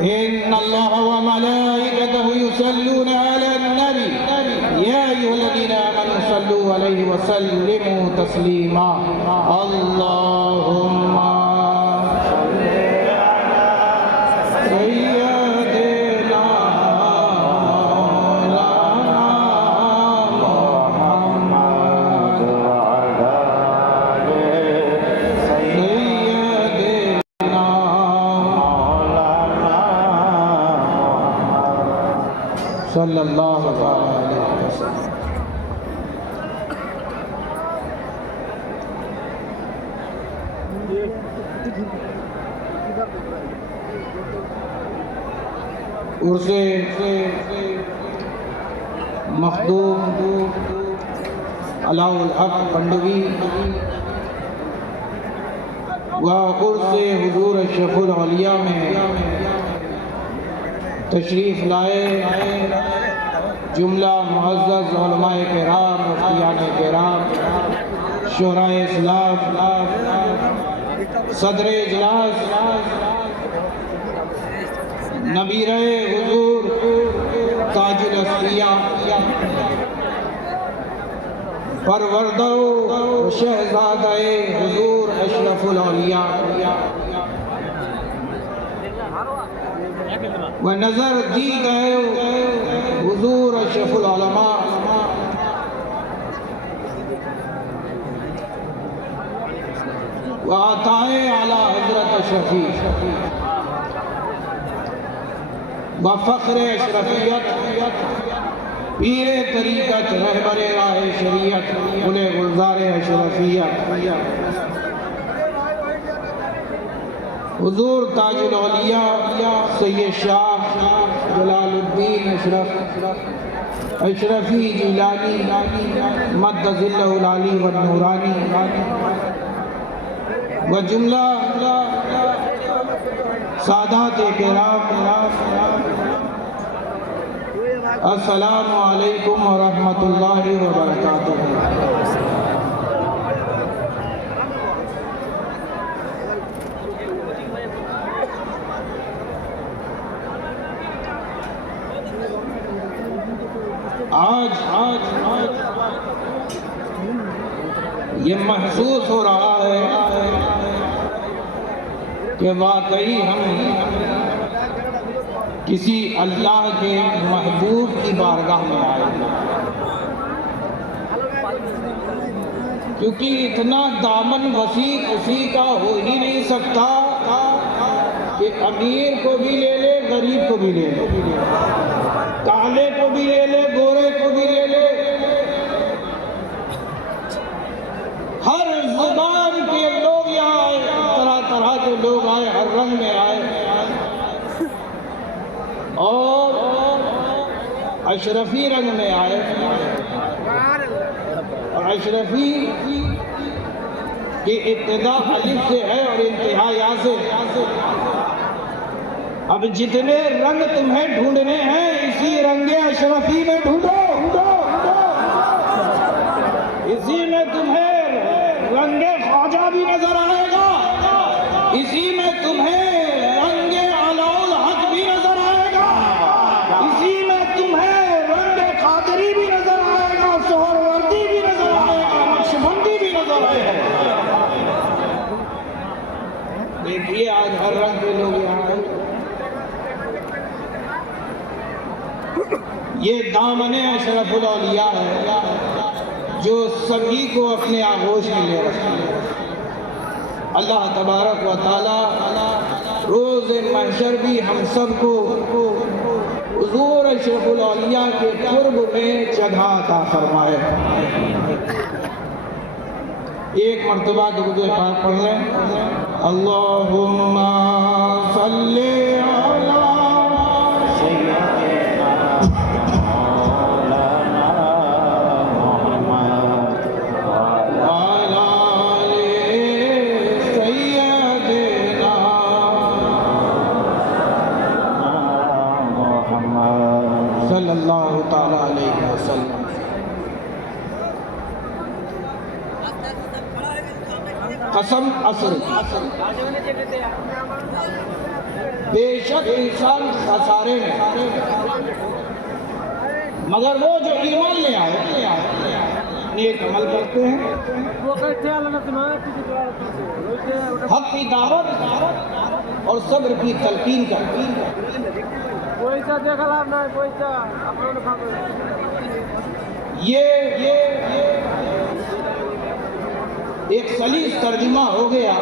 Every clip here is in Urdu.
إن الله وملائكته يصلون على النبي يا أيها الذين آمنوا صلوا عليه وسلموا تسليما اللهم صل على سيدنا مولانا محمد وعلى آل سيدنا صلی اللہ علیہ وسلم. عرس مخدوم علاء الحق پنڈوی و عرس حضور اشرف الاولیاء میں تشریف لائے جملہ معزز علماء کرام، مفتیان کرام، شورا اسلام، صدر اجلاس، نبیر حضور تاج الاصفیاء، پروردہ و شہزادہ حضور اشرف الاولیاء و نظر دی گئے حضور اشرف العلماء و عطائے اعلی حضرت اشرفی و فخر اشرفیت پیر طریقت رہبر راہ شریعت گل گلزار اشرفیت حضور تاج الاولیاء سید شاہ جلال الدین اشرفی جیلانی مد ظلہ العالی والنورانی و جملہ سادات کرام، السلام علیکم ورحمۃ اللہ وبرکاتہ. آج یہ محسوس ہو رہا ہے کہ واقعی ہم کسی اللہ کے محبوب کی بارگاہ میں آئے ہیں، کیونکہ اتنا دامن وسیع کسی کا ہو ہی نہیں سکتا کہ امیر کو بھی لے لے، غریب کو بھی لے لے، کالے کو بھی لے لے، گورے کو بھی لے لے، ہر زبان کے لوگ یہاں آئے، طرح طرح کے لوگ آئے، ہر رنگ میں آئے، اور اشرفی رنگ میں آئے. اور اشرفی کی ابتدا الف سے ہے اور انتہا یا سے. اب جتنے رنگ تمہیں ڈھونڈنے ہیں اسی رنگ اشرفی میں ڈھونڈو، اسی میں تمہیں رنگ خواجہ بھی نظر آئے گا، اسی میں تمہیں رنگ علاء الحق بھی نظر آئے گا، اسی میں تمہیں رنگ قادری بھی نظر آئے گا، سہروردی بھی نظر آئے گا، نقشبندی بھی نظر آئے گا. دیکھیے آج ہر رنگ کے لوگ یہاں ہیں. یہ دامن اشرف الاولیاء ہے جو سبھی کو اپنے آغوش میں لے رکھا ہے. اللہ تبارک و تعالی روز محشر بھی ہم سب کو حضور اشرف الاولیاء کے قرب میں جگہ عطا فرمائے. ایک مرتبہ درود پاک پڑھ لیں. اللہم صلی علی صلی اللہ تعالیٰ علیہ وسلم. قسم اصل بے شک انسان خسارے میں، مگر وہ جو ایمان لے آئے، نیک عمل کرتے ہیں، حق کی دعوت اور صبر کی تلقین کرتے ہیں۔ یہ ایک سلیس ترجمہ ہو گیا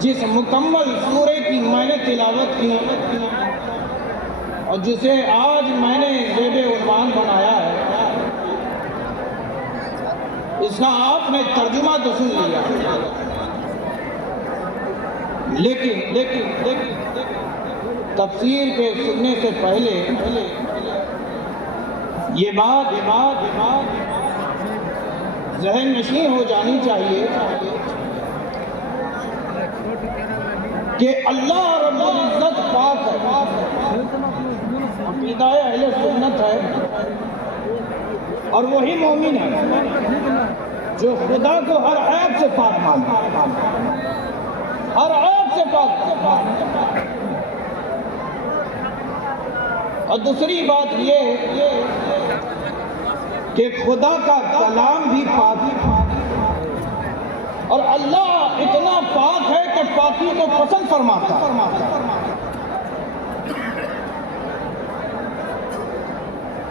جس مکمل سورے کی میں نے تلاوت کی اور جسے آج میں نے زیب عنوان بنایا ہے۔ اس کا آپ نے ترجمہ تو سن لیا، لیکن تفسیر کے سننے سے پہلے یہ بات ذہن نشین ہو جانی چاہیے کہ اللہ رب العزت پاک ہے، عقیدہ اہل سنت ہے، اور وہی مومن ہے جو خدا کو ہر عیب سے پاک مانتا ہے، ہر عیب سے پاک۔ اور دوسری بات یہ کہ خدا کا کلام بھی پاک ہے، اور اللہ اتنا پاک ہے کہ پاکی کو پسند فرماتا ہے۔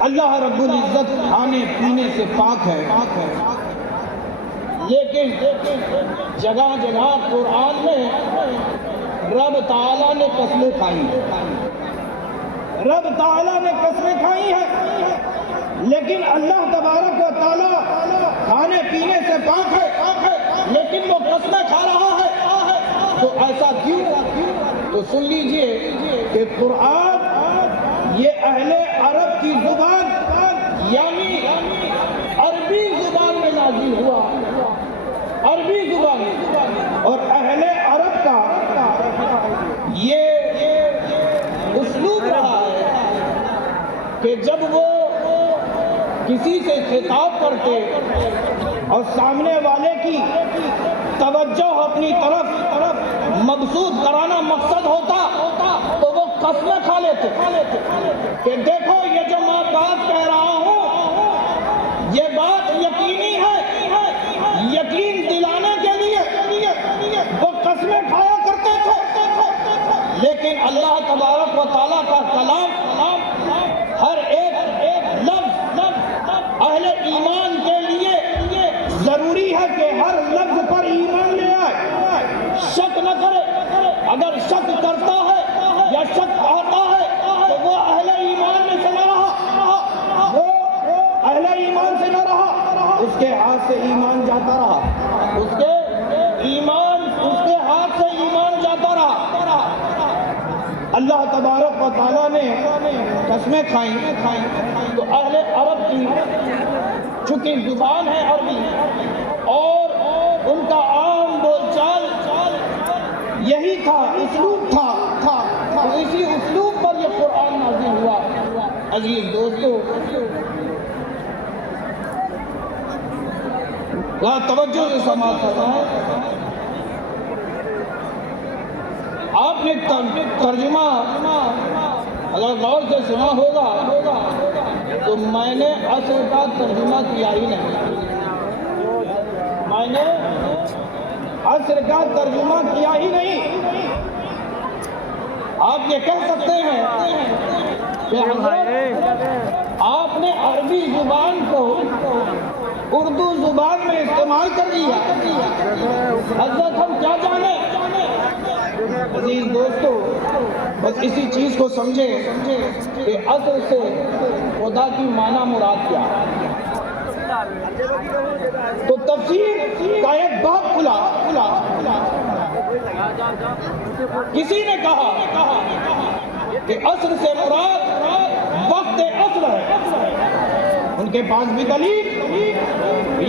اللہ رب العزت کھانے پینے سے پاک ہے، لیکن جگہ جگہ قرآن میں رب تعالیٰ نے قسمیں کھائی ہیں، رب تعالیٰ نے قسمیں کھائی ہیں، لیکن اللہ تبارک و تعالیٰ کھانے پینے سے پاک ہے، لیکن وہ قسمیں کھا رہا ہے۔ تو ایسا کیوں؟ تو سن لیجئے کہ قرآن یہ اہل عرب کی زبان یعنی عربی زبان میں نازل ہوا، عربی زبان، اور اہل عرب کا یہ اسلوب رہا ہے کہ جب وہ کسی سے خطاب کرتے اور سامنے والے کی توجہ اپنی طرف مبسوط کرانا مقصد ہوتا تو وہ قسمیں کھا لیتے کہ دیکھو یہ جو میں بات کہہ رہا ہوں یہ بات یقینی ہے، یقین دلانے کے لیے وہ قسمیں کھایا کرتے تھے۔ لیکن اللہ تبارک و تعالیٰ کا کلام ہر ایک لفظ اہل ایمان کے لیے ضروری ہے کہ ہر لفظ پر ایمان لے آئے، شک نہ کرے۔ اگر شک کرتا ہے یا شک آتا ہے تو وہ اہل ایمان میں سے نہ رہا، وہ اہل ایمان سے نہ رہا، اس کے ہاتھ سے ایمان جاتا رہا، اس کے ہاتھ سے ایمان جاتا رہا۔ اللہ تبارک و تعالیٰ نے قسمیں کھائیں تو اہل عرب کی چونکہ زبان ہے عربی اور ان کا عام بول چال یہی تھا، اسلوب تھا، تو اسی اسلوب پر یہ قرآن نازل ہوا۔ عزیز دوستو، توجہ سے سماعت فرمائیں۔ آپ نے ترجمہ اگر غور سے سنا ہوگا تو میں نے عصر کا ترجمہ کیا ہی نہیں، میں نے عصر کا ترجمہ کیا ہی نہیں۔ آپ یہ کہہ سکتے ہیں کہ حضرت آپ نے عربی زبان کو اردو زبان میں استعمال کر دیا، حضرت ہم کیا جانے۔ عزیز دوستو، بس اسی چیز کو سمجھیں کہ اصل سے خدا کی معنی مراد کیا ہے۔ تو تفسیر کا ایک باب کھلا، کسی نے کہا کہ اصل سے مراد وقت اصل ہے، ان کے پاس بھی دلیل،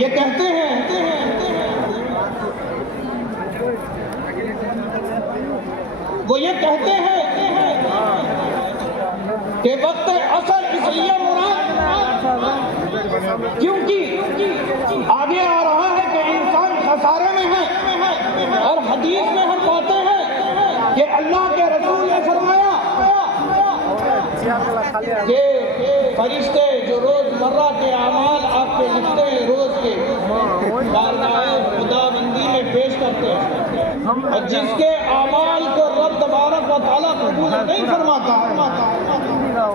یہ کہتے ہیں وہ یہ کہتے ہیں کہ وقت اصل اس لیے مراد کیونکہ آگے آ رہا ہے کہ انسان خسارے میں ہے، اور حدیث میں ہم پاتے ہیں کہ اللہ کے رسول نے فرمایا کہ فرشتے جو روزمرہ کے اعمال آپ کے لکھتے ہیں روز کے بارگاہ خدا بندی میں پیش کرتے ہیں، اور جس کے اعمال کو رب تبارک و تعالیٰ قبول نہیں فرماتا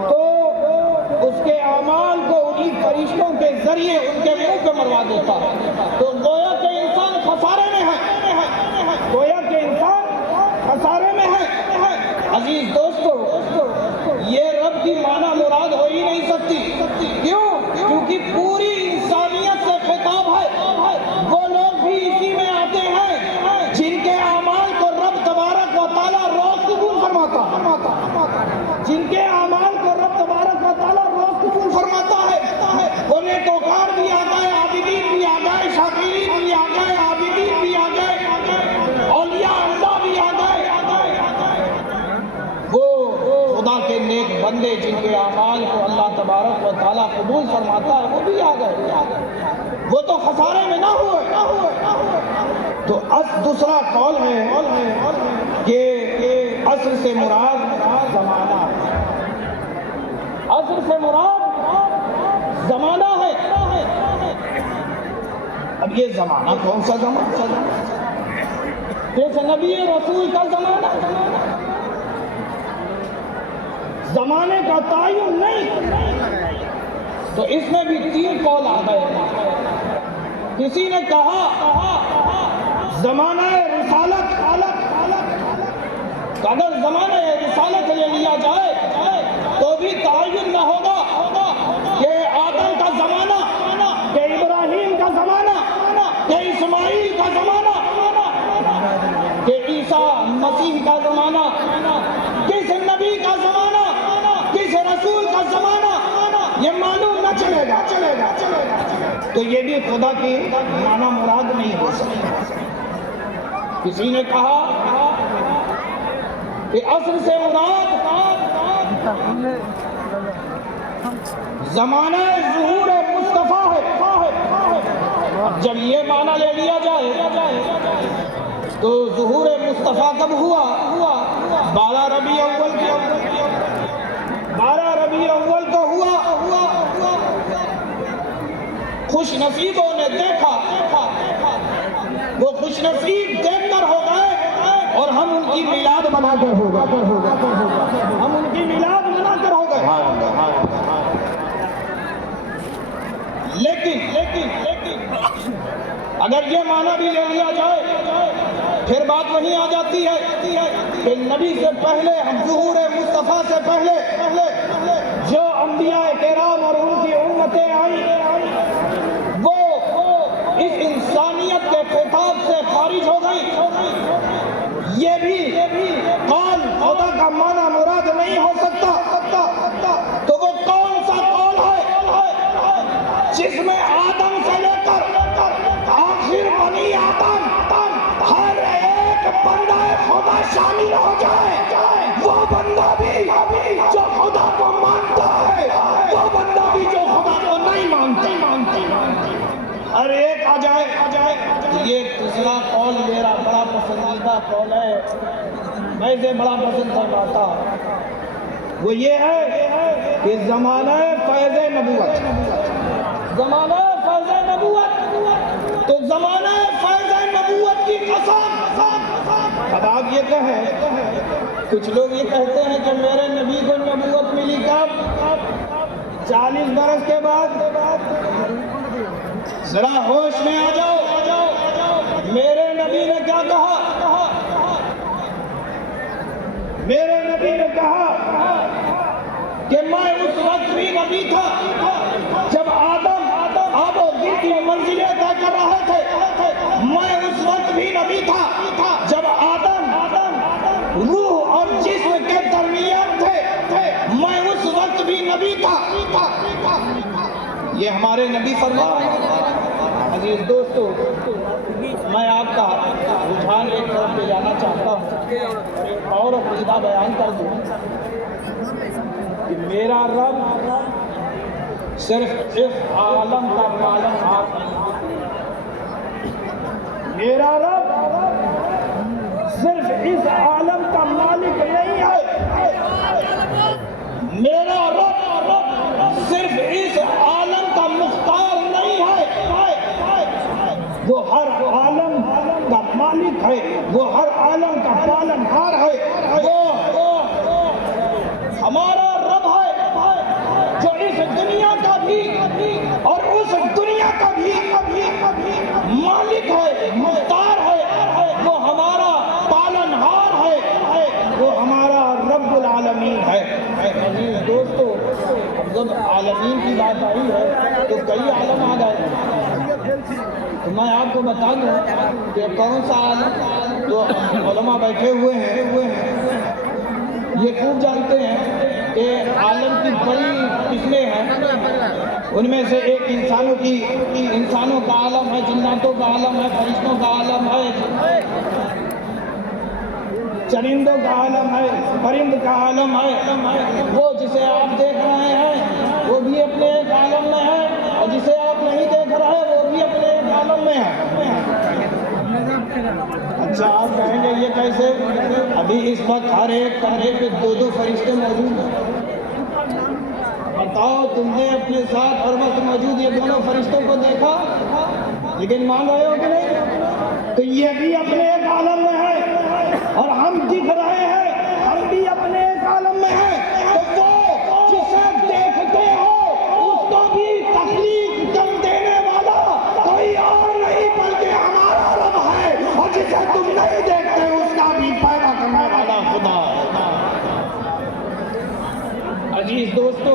تو اس کے اعمال کو انہی فرشتوں کے ذریعے ان کے منہ پہ مروا دیتا ہے۔ تو گویا کہ انسان خسارے میں ہے، گویا کہ انسان خسارے میں ہے۔ عزیز دوستو، یہ رب کی معنی مراد ہو ہی نہیں سکتی۔ کیوں؟ کیونکہ پوری انسانیت سے خطاب ہے۔ وہ لوگ بھی اسی میں آتے ہیں جن کے اعمال کو رب تبارک و تعالیٰ روز قبول فرماتا، جن کے اعمال کو رب تبارک و تعالیٰ روز قبول فرماتا ہے۔ وہ نیکوکار بھی آ گئے، عابدین بھی آ گئے، شاکرین بھی آ گئے، عابدین بھی آ گئے، اولیاء اللہ بھی آ گئے۔ وہ خدا کے نیک بندے جن کے اعمال کو اللہ تبارک و تعالیٰ قبول فرماتا ہے وہ بھی آ گئے، وہ تو خسارے میں نہ ہوئے۔ تو دوسرا قول ہے کہ عصر سے مراد زمانہ ہے، عصر سے مراد زمانہ ہے۔ اب یہ زمانہ کون سا زمانہ؟ جیسے نبی رسول کا زمانہ، زمانے کا تعین نہیں، تو اس میں بھی 3 قول آ گئے۔ کسی نے کہا زمانہ رسالت، اگر زمانہ رسالت لے لیا جائے تو بھی تعین نہ ہوگا کہ آدم کا زمانہ، کہ ابراہیم کا زمانہ، کہ اسماعیل کا زمانہ، کہ عیسیٰ مسیح کا زمانہ، کس نبی کا زمانہ، کس رسول کا زمانہ، یہ معلوم نہ چلے گا، تو یہ بھی خدا کی معنی مراد نہیں ہو سکتا۔ کسی نے کہا کہ عصر سے مراد زمانہ ظہور مصطفیٰ ہے۔ جب یہ معنی لے لیا جائے تو ظہور مصطفیٰ کب ہوا؟ 12 ربیع اول کو ہوا۔ خوش نصیبوں نے دیکھا، وہ خوش نصیب دیکھ کر ہو گئے، اور ہم ان کی میلاد منا کر ہو گئے، ہم ان کی میلاد منا کر ہو گئے۔ لیکن اگر یہ معنی بھی لے لیا جائے پھر بات وہیں آ جاتی ہے کہ نبی سے پہلے، ظہور مصطفیٰ سے پہلے جو انبیاء کرام اور ان کی امتیں آئیں وہ اس انسانیت کے خطاب سے خارج ہو گئی۔ یہ بھی قول خدا کا معنی مراد نہیں ہو سکتا، تو وہ کون سا قول ہے جس میں آدم سے لے کر آخر بنی آدم ہر ایک بندہ خدا شامل ہو جائے؟ وہ بندہ بھی جو خدا کو مانتا ہے، وہ بندہ بھی جو خدا کو نہیں مانتے، ہر ایک آ جائے۔ یہ تیسرا قول میرا بڑا پسندیدہ قول ہے، میں اسے بڑا پسند فرماتا ہوں۔ وہ یہ ہے کہ زمانہ فیض نبوت، زمانہ فیض نبوت، تو زمانہ فیض نبوت کی قسم۔ اب آپ یہ کہیں، کچھ لوگ یہ کہتے ہیں کہ میرے نبی کو نبوت ملی کب؟ 40 برس کے بعد۔ ذرا ہوش میں آ جاؤ، میرے نبی نے کیا کہا؟ میرے نبی نے کہا کہ میں اس وقت بھی نبی تھا جب آدم آب و گل کی منزلیں طے کر رہے تھے، میں اس وقت بھی نبی تھا جب آدم روح اور جسم کے درمیان تھے، میں اس وقت بھی نبی تھا۔ یہ ہمارے نبی فرما رہے ہیں۔ عزیز دوستو، میں آپ کا رجحان ایک طرف لے جانا چاہتا ہوں اور عقیدہ بیان کر دوں کہ میرا رب صرف اس عالم کا مالک آپ نہیں، میرا رب صرف اس عالم کا ہے، وہ ہر عالم کا پالن ہار ہے، وہ ہمارا رب ہے جو اس دنیا کا بھی اور اس دنیا کا بھی مالک ہے، مختار ہے، وہ ہمارا پالن ہار ہے، وہ ہمارا رب العالمین ہے۔ عزیز دوستو، جب عالمین کی بات آئی ہے تو کئی عالم آ گئے، تو میں آپ کو بتا دوں کہ کون سا عالم، تو علماء بیٹھے ہوئے ہیں یہ خوب جانتے ہیں کہ عالم کی بڑی قسمیں ہیں، ان میں سے ایک انسانوں کا عالم ہے، جناتوں کا عالم ہے، فرشتوں کا عالم ہے، چرندوں کا عالم ہے، پرند کا عالم ہے، وہ جسے آپ دیکھ رہے ہیں وہ بھی اپنے ایک عالم میں ہے، اور جسے آپ نہیں دیکھ رہے وہ بھی اپنے ایک عالم میں ہے۔ اچھا، آپ کہیں گے یہ کیسے؟ ابھی اس وقت ہر ایک پہ دو فرشتے موجود ہیں۔ بتاؤ، تم نے اپنے ساتھ ہر وقت موجود یہ دونوں فرشتوں کو دیکھا، لیکن مان رہے ہو کہ نہیں؟ تو یہ بھی اپنے ایک عالم میں ہے، اور ہم دکھ رہے ہیں، ہم بھی اپنے ایک عالم میں ہیں۔ تو وہ جسے دیکھتے ہو اس کو بھی تکلیف کم دینے والا کوئی اور نہیں بلکہ ہمارا رب ہے، اور جسے تم نہیں دیکھتے اس کا بھی پیدا کرنے والا خدا ہے۔ عزیز دوستو،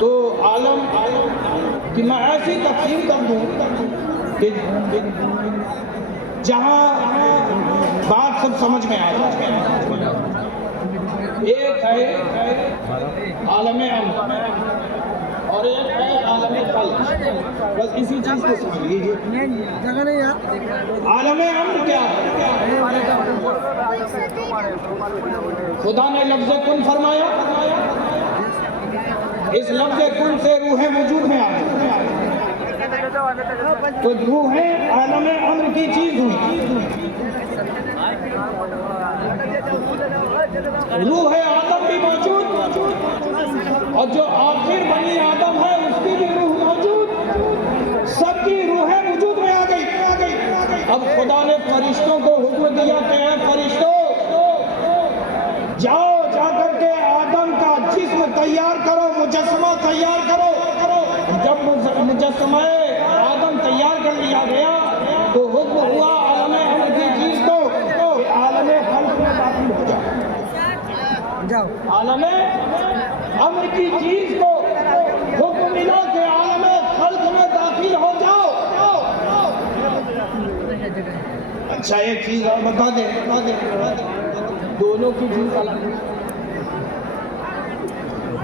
تو عالم کی میں ایسی تقسیم کر دوں کہ جہاں بات سب سمجھ میں آ جائے۔ ایک ہے عالم امر اور ایک ہے عالم خلق، بس اسی چیز کو سمجھ لیجیے۔ عالم امر کیا ہے؟ خدا نے لفظ کن فرمایا، اس لفظ کن سے روح وجود میں آئی، تو روح عالم امر کی چیز ہوئی۔ روح آدم بھی موجود، اور جو آخر بنی آدم ہے اس کی بھی روح موجود، سب کی روحیں وجود میں آ گئی۔ اب خدا نے فرشتوں کو حکم دیا کہ اے فرشتوں، جاؤ، جا کر کے آدم کا جسم تیار کرو، مجسمہ تیار کرو۔ جب مجسمہ آدم تیار کر لیا گیا تو حکم ہوا عالم امر کی چیز کو کہ عالم خلق میں داخل ہو جاؤ۔ عالم امر کی چیز کو حکم ملا کہ عالم خلق میں داخل ہو جاؤ۔ اچھا، ایک چیز اور بتا دیں، دونوں کی چیز الگ ہے،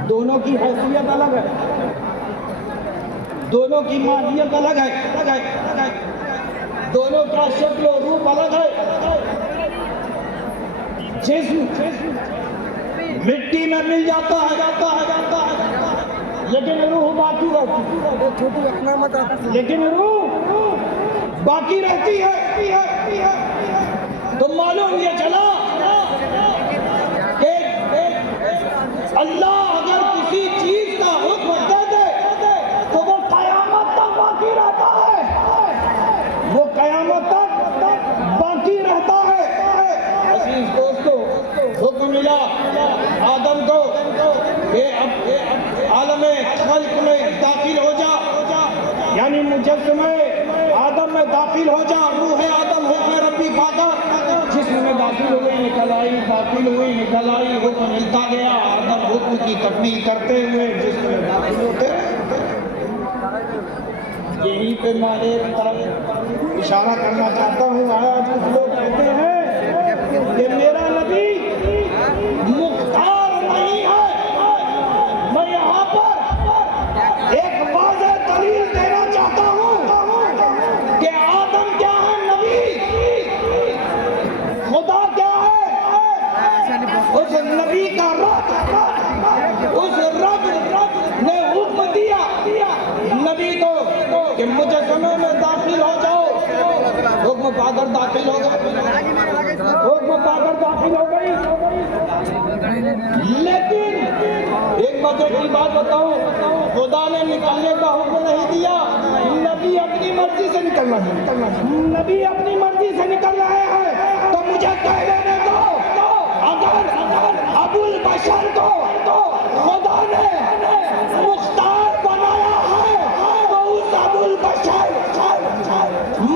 دونوں کی حیثیت الگ ہے، دونوں کی ماہیت الگ ہے، دونوں کا شکل و روپ الگ ہے۔ جسم مٹی میں مل جاتا ہے، لیکن روح باقی رہتی ہے۔ تو معلوم یہ چلا کہ اللہ اگر کسی چیز کا حکم دے دے تو وہ قیامت تک باقی رہتا ہے، وہ قیامت تک باقی رہتا ہے۔ عزیز دوستو، حکم ملا آدم کو کہ اب عالم خلق میں داخل ہو جا، یعنی مجسمہ آدم میں داخل ہو جا۔ روح آدم حکم ربی پاتا جسم میں داخل ہوئی، نکل آئی، داخل ہوئی، نکل آئی، حکم ملتا گیا۔ آدم حکم کی تکمیل کرتے ہوئے جسم میں داخل ہوتے۔ یہی پہ میں ایک طرف اشارہ کرنا چاہتا ہوں۔ آج کچھ لوگ کہتے ہیں کہ میرا نبی مختار نہیں ہے۔ میں یہاں پر ایک واضح دلیل دینا چاہتا ہوں کہ آدم کیا ہے، نبی خدا کیا ہے۔ اس نبی کا رب، اس رب نے حکم دیا نبی کو کہ مجسمے میں داخل ہو جاؤ۔ حکم پا کر داخل ہو گئے، حکم پا کر داخل ہو گئی۔ لیکن ایک مزے کی بات بتاؤں، خدا نے نکالنے کا حکم نہیں دیا، نبی اپنی مرضی مرضی سے نکلنا ہے. نبی اپنی مرضی سے نکل رہے ہیں تو مجھے کہہ لینے دو اگر ابو البشر کو خدا نے مختار بنایا ہے تو اس ابو البشر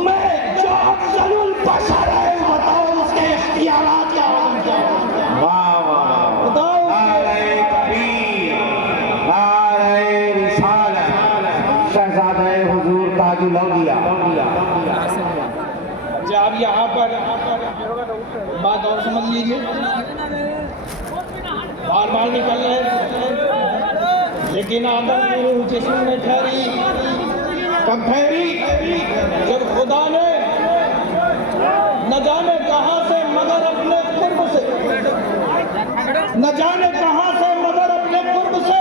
میں جو افضل البشر ہے بتاؤ اس کے اختیارات کیا ہیں. واہ واہ بتاؤ. نعرہ تکبیر، نعرہ رسالت، شہزادہ حضور تاج الاولیاء. آپ یہاں پر بات اور سمجھ لیجیے. بار بار نکل رہے لیکن آدم کی روح جسم میں ٹھہری. کب ٹھہری؟ جب خدا نے نہ جانے کہاں سے مگر اپنے قرب سے، نہ جانے کہاں سے مگر اپنے قرب سے،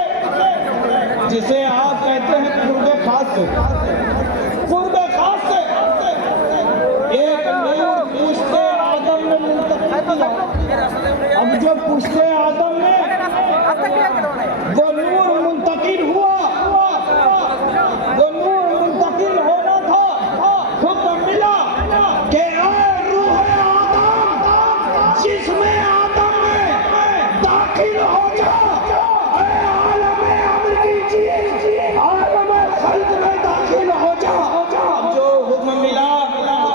جسے آپ کہتے ہیں قرب خاص سے، قرب خاص سے ایک نور پوچھتے آدم نے منتقل کیا. اب جو پوچھتے آدم نے وہ نور منتقل ہوا، وہ نور منتقل ہونا تھا. حکم ملا کہ اے روح آدم جسم آدم میں داخل ہو جا. اے عالم امر کی چیز عالم خلق میں داخل ہو جا. جو حکم ملا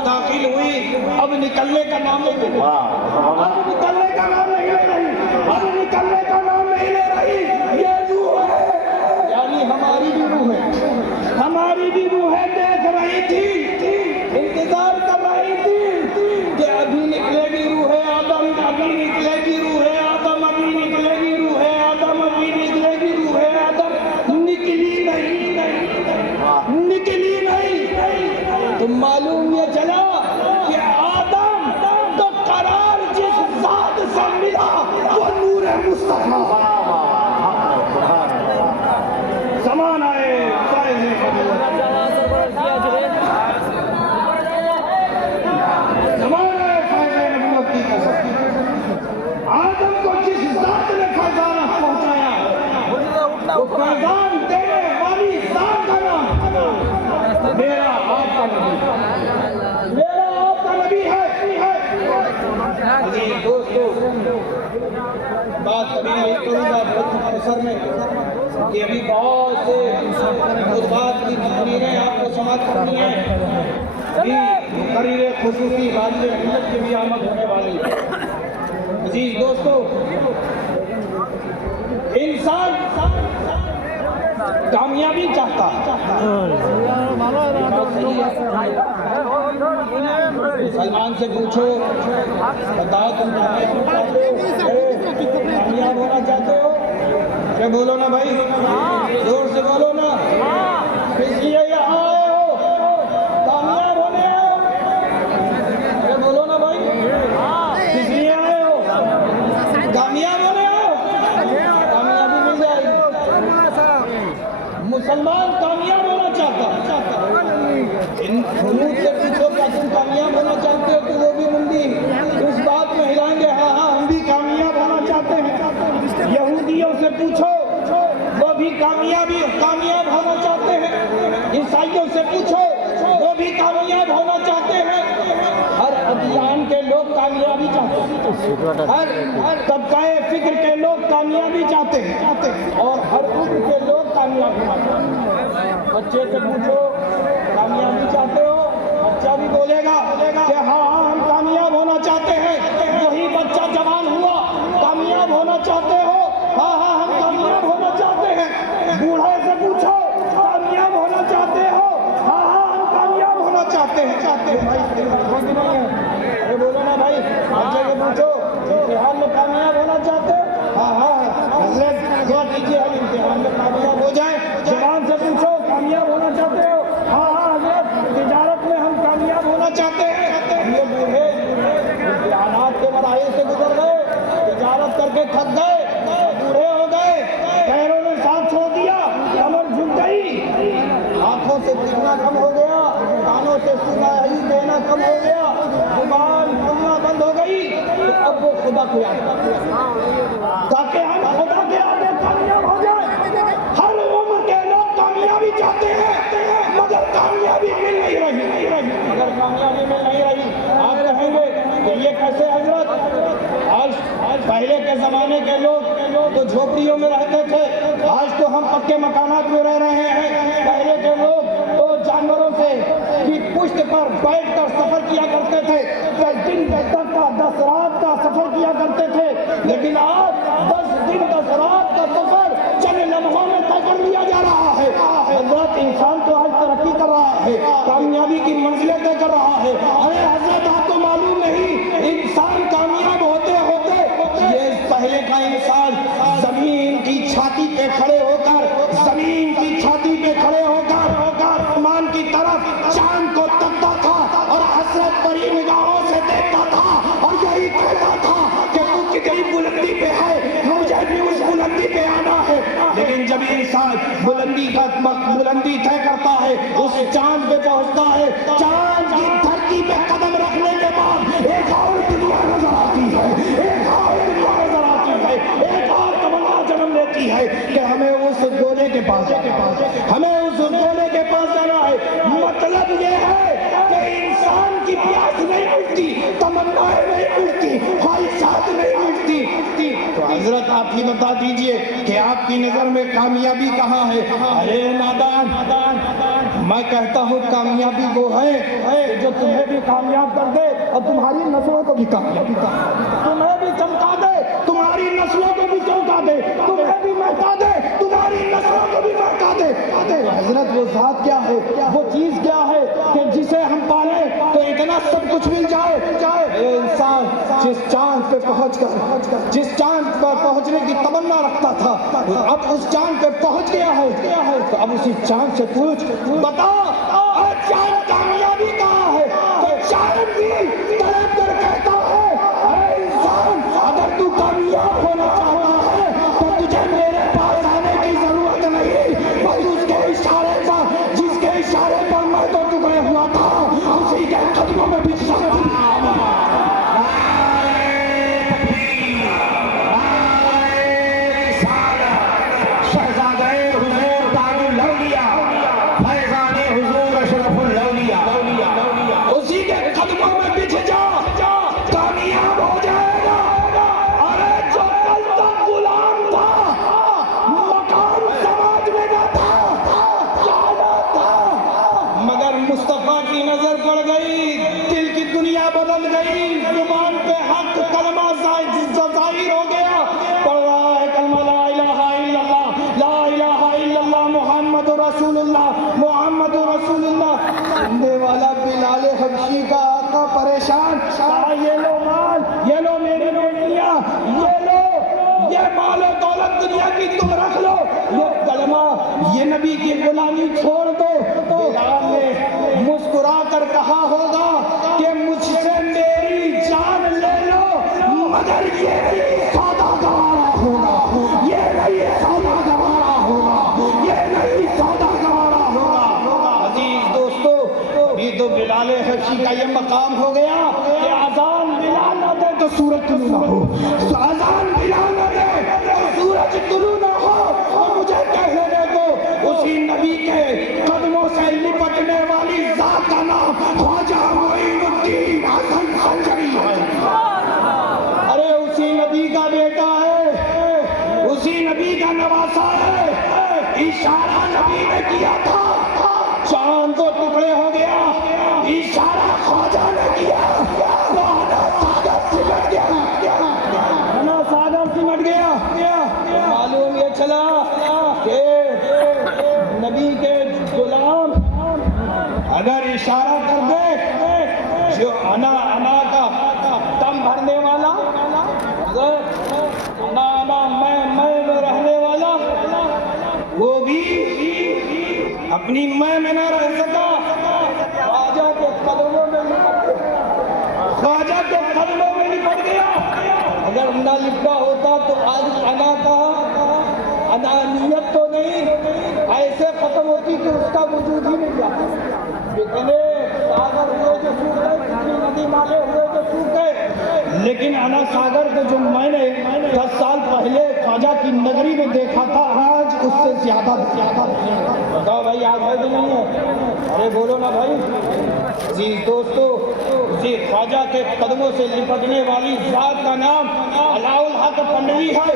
داخل ہوئی. اب نکلنے کا نام نہیں لے رہی، اب نکلنے کا نام نہیں لے رہی، اب نکلنے کا نام نہیں لے رہی. یہ روح ہے، یعنی ہماری بھی روح ہے، ہماری بھی روح ہے. دیکھ رہی تھی، انتظار کر رہی تھی کہ ابھی نکلے گی روح آدم، ابھی نکلے گی روح آدم، ابھی نکلے گی روح آدم، ابھی نکلے گی روح آدم. نکلی نہیں، نکلی نہیں. تو معلوم یہ چلا کہ آدم تو قرار جس ذات سے ملا وہ نور مصطفیٰ. زمان آئے فائز زمان آئے فائز نبوت کی قسم. آدم کو جس ذات نے فیضانہ پہنچایا وہ فیضان دینے والی ذات کا نام میرا آپ کا نبی، میرا آپ کا نبی ہے. جی دوستو بات کبھی نہیں کروں گا بہت مختصر میں کہ ابھی بہت سے خطبات کی تقریریں آپ کو سماعت کرنی ہیں. ابھی تقریر خصوصی غازی ملت کی بھی آمد ہونے والی ہے. عزیز دوستو انسان کامیابی چاہتا سلمان سے پوچھو بتاؤ تم کامیاب ہونا چاہتے ہو؟ کیا بولو نا بھائی، زور سے بولو نا. اس لیے یہاں آئے ہو، کامیاب ہونے آئے ہو. کیا بولو نا بھائی، اس لیے آئے ہو، کامیاب ہونے آئے ہو. کامیابی مل جائے گی. مسلمان کامیاب ہونا چاہتا. ان خلوط سے پوچھو کیا تم کامیاب ہونا چاہتے ہو تو وہ بھی منڈی اس بات میں ہلائیں گے ہاں ہاں ہم بھی کامیاب ہونا چاہتے ہیں. یہودیوں سے پوچھو وہ بھی کامیاب ہونا چاہتے ہیں. عیسائیوں سے پوچھو وہ بھی کامیاب ہونا چاہتے ہیں. ہر ادیان کے لوگ کامیابی چاہتے ہیں، ہر طبقہ فکر کے لوگ کامیابی چاہتے ہیں اور ہر عمر کے لوگ کامیاب ہونا چاہتے ہیں. بچے سے پوچھو کامیابی چاہتے ہو، بچہ بھی بولے گا کہ ہاں ہم کامیاب ہونا چاہتے ہیں. وہی بچہ جوان ہوا کامیاب ہونا چاہتے ہو، ہاں ہاں ہم کامیاب ہونا چاہتے ہیں. بوڑھے سے پوچھو کامیاب ہونا چاہتے ہو، ہاں ہاں ہم کامیاب ہونا چاہتے ہیں. ارے بولو نا بھائی، بچے سے پوچھو امتحان میں کامیاب ہونا چاہتے ہو، ہاں ہاں حضرت دعا کیجیے ہم امتحان میں کامیاب ہو جائیں. جوان سے پوچھو کامیاب ہونا چاہتے ہو، ہاں ہاں حضرت تجارت میں ہم کامیاب ہونا چاہتے ہیں. یہ بوڑھے امتحانات کے مراحل سے گزر گئے، تجارت کر کے تھک گئے، بوڑھے ہو گئے، پیروں نے ساتھ چھوڑ دیا، کمر جھک گئی، آنکھوں سے دیکھنا کم ہو گیا، کانوں سے سنائی دینا کم ہو گیا، زبان بولنا بند ہو گئی. تو اب وہ خدا کو یاد کرتے ہیں تاکہ ہم خدا کے آگے کامیاب ہو جائیں. ہر عمر کے لوگ کامیابی چاہتے ہیں مگر کامیابی مل نہیں رہی. کے زمانے کے لوگ تو جھوپڑیوں میں رہتے تھے، آج تو ہم پکے مکانات میں رہ رہے ہیں۔ پہلے کے لوگ تو جانوروں سے کی پشت پر بیٹھ کر سفر کیا کرتے تھے، 10 دن 10 رات کا سفر کیا کرتے تھے، لیکن آج 10 دن 10 رات کا سفر چند لمحوں میں طے کر لیا جا رہا ہے۔ حضرت انسان تو آج ترقی کر رہا ہے، کامیابی کی منزلیں طے کر رہا ہے۔ ارے حضرت آپ کو معلوم نہیں، انسان کامیاب ہوتے ہوتے یہ پہلے کا انسان زمین کی چھاتی پہ کھڑے ہو کر آسمان کی طرف چاند کو تکتا تھا اور حسرت بھری نگاہوں سے دیکھتا تھا اور یہی کہتا تھا کہ تو کتنی بلندی پہ ہے، مجھے بھی اس بلندی پہ آنا ہے۔ لیکن جب انسان بلندی طے کرتا ہے، اس چاند پہ پہنچتا ہے، چاند کی دھرتی پہ قدم رکھنے کے بعد ایک اور دنیا نظر آتی ہے، ایک اور تمنا جنم لیتی ہے کہ ہمیں اس گولے کے پاس جانا ہے۔ مطلب یہ ہے کہ انسان کی پیاس نہیں مٹتی، تمنائیں نہیں مٹتی، خواہشات نہیں مٹتی۔ تو حضرت آپ ہی بتا دیجئے کہ آپ کی نظر میں کامیابی کہاں ہے؟ ارے نادان، میں کہتا ہوں کامیابی وہ ہے جو تمہیں بھی کامیاب کر دے اور تمہاری نسلوں کو بھی کامیابی کر دے، تمہیں بھی چمکا دے، تمہاری نسلوں کو بھی چمکا دے، تمہیں بھی مہکا دے، تمہاری نسلوں کو بھی مہکا دے۔ حضرت وہ ذات کیا ہے، وہ چیز کیا ہے کہ جسے ہم پالیں تو اتنا سب کچھ مل جائے؟ اے انسان، جس چاند پہ پہنچنے کی تمنا رکھتا تھا، اب اس چاند پہ پہنچ گیا ہے، تو اب اسی چاند سے پوچھ، بتا چاند کامیابی کہاں ہے؟ تو چاند بھی طلب کر کہتا ہے، اے انسان، اگر تو کامیاب ہونا چاہتا ہے تو تجھے میرے پاس آنے کی ضرورت نہیں، بس اس کے اشارے پر، جس کے اشارے پر میں تو ٹکڑے ہوا تھا، اسی کے قدموں میں بھی نبی کی غلامی چھوڑ دو۔ بلال نے مسکرا کر کہا ہوگا کہ مجھ سے میری جان لے لو، مگر یہ نہیں سودا گوارا ہوگا، یہ نہیں سودا گوارا ہوگا، یہ نہیں سودا گوارا ہوگا۔ عزیز دوستو، یہ تو بلال حبشی کا یہ مقام ہو گیا کہ اذان بلال نہ دے تو سورج طلوع نہ ہو، اذان بلال نہ دے تو سورج طلوع نہ ہو۔ اور مجھے کہنے دے دو، اسی نبی کے قدموں سے لپٹنے والی ذات کا نام خواجہ معین الدین حسن خنجری ہے۔ ارے اسی نبی کا بیٹا ہے، اسی نبی کا نواسا ہے۔ اشارہ نبی نے کیا تھا، چاند کو ٹکڑے ہو گیا، اشارہ خواجہ نے کیا، سمٹ گیا۔ معلوم یہ چلا کہ نبی کے غلام اگر اشارہ کر دے، جو انا کا دم بھرنے والا، انا میں رہنے والا، وہ بھی اپنی میں نہ رہ سکا، خواجہ کے قدموں میں لپٹ گیا۔ اگر نہ لپٹا ہوتا تو آج انا کا انانیت تو نہیں ایسے ختم ہوتی کہ اس کا وجود ہی نہیں جاتا۔ اتنے ساگر ہوئے جو سوکھ گئے، اتنی ندی نالے ہوئے جو سوکھ گئے، لیکن انا ساگر کو جو میں نے 10 سال پہلے خواجہ کی نگری میں دیکھا تھا، آج اس سے زیادہ بتاؤ بھائی، آج ہے کہ نہیں ہے؟ ارے بولو نا بھائی۔ جی دوستو، جی خواجہ کے قدموں سے لپٹنے والی ذات کا نام علاء الحق نبی ہے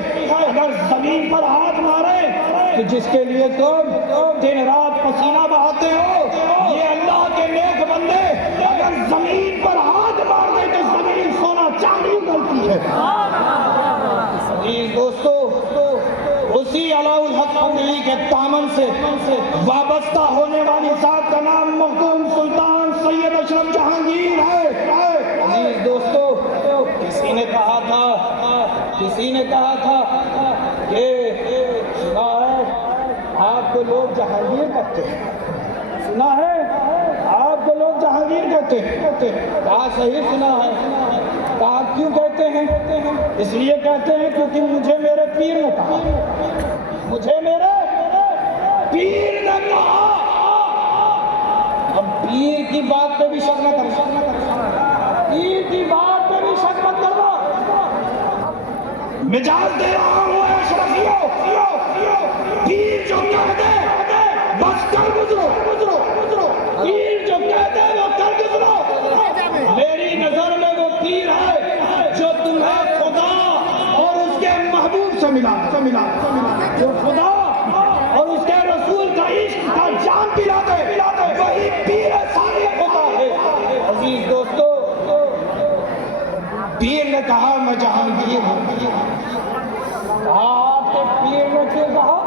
اگر زمین پر ہاتھ مارے تو جس کے لیے تم دن رات پسینہ بہاتے ہو، یہ اللہ کے نیک بندے اگر زمین پر ہاتھ مار دے تو زمین سونا چاندی اگلتی ہے۔ عزیز دوستو، اسی علاء الحق بریلوی کے دامن سے وابستہ ہونے والی ذات کا نام مخدوم سلطان سید اشرف جہانگیر ہے۔ عزیز دوستو، کسی نے کہا تھا کہ سنا ہے آپ کو لوگ جہانگیر کہتے ہیں، سنا ہے آپ کو لوگ جہانگیر کہتے ہیں، کہا صحیح سنا ہے، کہا کیوں کہتے ہیں؟ اس لیے کہتے ہیں کیونکہ مجھے میرے پیر نے کہا، مجھے میرے پیر نے کہا۔ اب پیر کی بات پہ بھی شک نہ کرنا، پیر کی بات پہ بھی شک مت کرنا۔ مجاز دے رہا ہوں اے اشرفیوں، پیر جو کہہ دے بس کر گزرو، پیر جو کہہ دے وہ کر گزرو۔ میری نظر میں وہ پیر ہے جو تمہیں خدا اور اس کے محبوب سے ملا، جو خدا اور اس کے رسول کا عشق کا جام پلا دے، وہی پیر سارے خدا ہے۔ عزیز دوستو، پیر نے کہا میں جہانگیر ہوں۔ آپ کے پیر نے کیوں کہا؟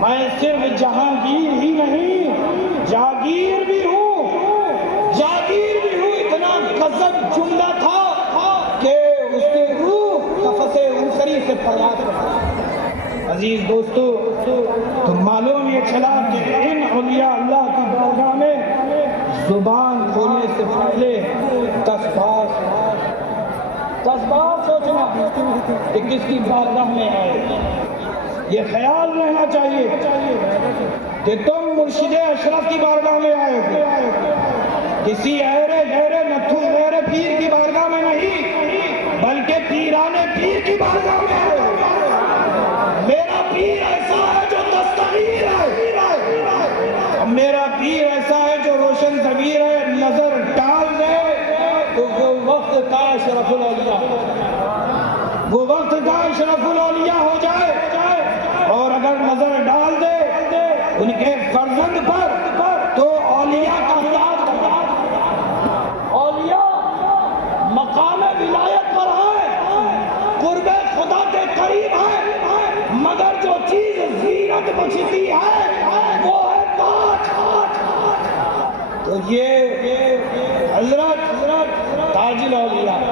میں صرف جہانگیر ہی نہیں، جاگیر بھی ہوں۔ اتنا غضب جملہ تھا کہ اس کی روح قفس انصری سے پرواز کرتی۔ عزیز دوستو، تو معلوم یہ چلا کہ ان اولیاء اللہ کی بارگاہ میں زبان کھولنے سے پہلے 10 بار سوچنا کہ کس کی بارگاہ میں آئے۔ یہ خیال رہنا چاہیے کہ تم مرشد اشرف کی بارگاہ میں آئے ہو، کسی ایرے گہرے نتھو غیر پیر کی بارگاہ میں نہیں، بلکہ پیران پیر کی بارگاہ میں آئے ہو۔ میرا پیر ایسا ہے جو دستگیر ہے، میرا پیر ایسا ہے جو روشن ضمیر ہے، نظر ڈال دے تو وہ وقت کا اشرف الاولیاء ہو جائے، اور اگر نظر ڈال دے ان کے فرزند پر تو اولیاء کا تاج بنا۔ اولیاء مقام ولایت پر ہے، قرب خدا کے قریب ہے، مگر جو چیز زینت بخشتی ہے وہ ہے تاج۔ تو یہ حضرت تاج الاولیاء۔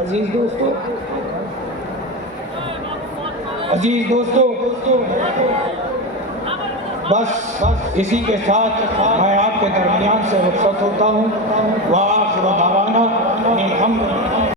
عزیز دوستو، بس اسی کے ساتھ میں آپ کے درمیان سے رخصت ہوتا ہوں۔ وآخر دعوانا الحمدللہ۔